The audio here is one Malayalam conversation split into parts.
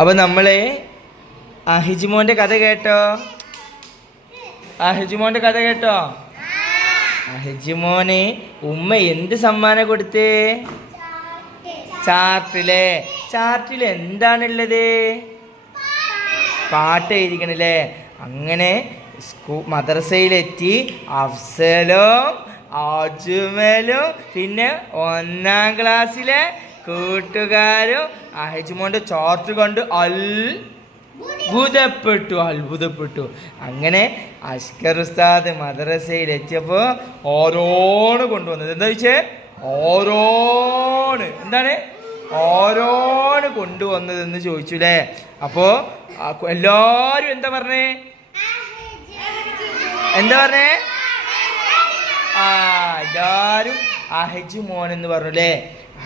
അപ്പോൾ നമ്മൾ അഹിജ്മോൻ്റെ കഥ കേട്ടോ? അഹിജ്മോൻ്റെ കഥ കേട്ടോ? അഹിജ്മോന് ഉമ്മ എന്ത് സമ്മാനം കൊടുത്തേ? ചാർട്ടിലെ. ചാർട്ടിൽ എന്താണുള്ളത്? പാട്ട് എഴുതിക്കണല്ലേ. അങ്ങനെ മദ്രസയിലെത്തി അഫ്സലും അജ്മലും പിന്നെ 1-ാം ക്ലാസ്സിലെ കൂട്ടുകാരും അഹിജ്മോൻ്റെ ചാർട്ട് കണ്ട് അത്ഭുതപ്പെട്ടു. അങ്ങനെ അഷ്കർ ഉസ്താദ് മദ്രസയിലെത്തിയപ്പോൾ ഓരോണ് കൊണ്ടുവന്നത്. എന്താ വെച്ചേ? ഓരോണ് കൊണ്ടുവന്നതെന്ന് ചോദിച്ചു അല്ലേ. അപ്പോൾ എല്ലാവരും എന്താ പറഞ്ഞേ? എല്ലാവരും അഹിജ്മോൻ എന്ന് പറഞ്ഞു അല്ലേ.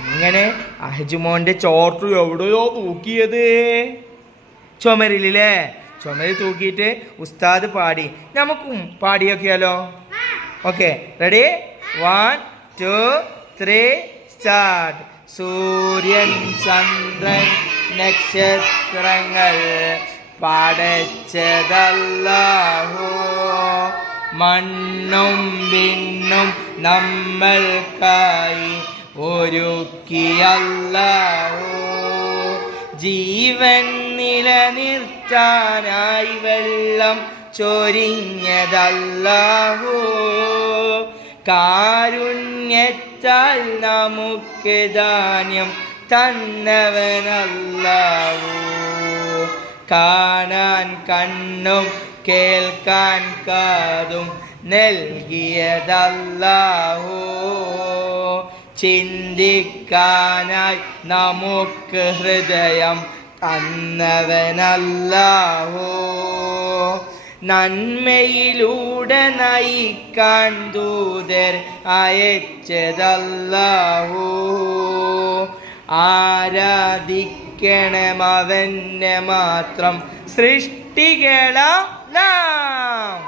അങ്ങനെ അഹിജ്മോൻ്റെ ചോർട്ട് എവിടെയോ തൂക്കിയത്? ചുമരിലേ. ചുമരിൽ തൂക്കിയിട്ട് ഉസ്താദ് പാടി. നമുക്കും പാടിയൊക്കെയാലോ? Okay, ready? 1 2 3 സ്റ്റാർട്ട്. സൂര്യൻ ചന്ദ്രൻ നക്ഷത്രങ്ങൾ പടച്ചതല്ലാഹു, മണ്ണും പിന്നും നമ്മൾക്കായി ഒരുക്കിയല്ലാഹു, ജീവൻ നിലനിർത്താനായി വെള്ളം ചൊരിഞ്ഞതല്ലാഹു, കാരുണ്യത്താൽ നമുക്ക് ധാന്യം തന്നവനല്ലാഹു, കാണാൻ കണ്ണും കേൾക്കാൻ കാതും നൽകിയതല്ലാഹു, ചിന്തിക്കാനായി നമുക്ക് ഹൃദയം തന്നവനല്ലാഹു, നന്മയിലൂടെ നയിക്കാൻ ദൂതർ അയച്ചതല്ലാഹു, ആരാധിക്കണം അവനെ മാത്രം സൃഷ്ടികളാം നാം.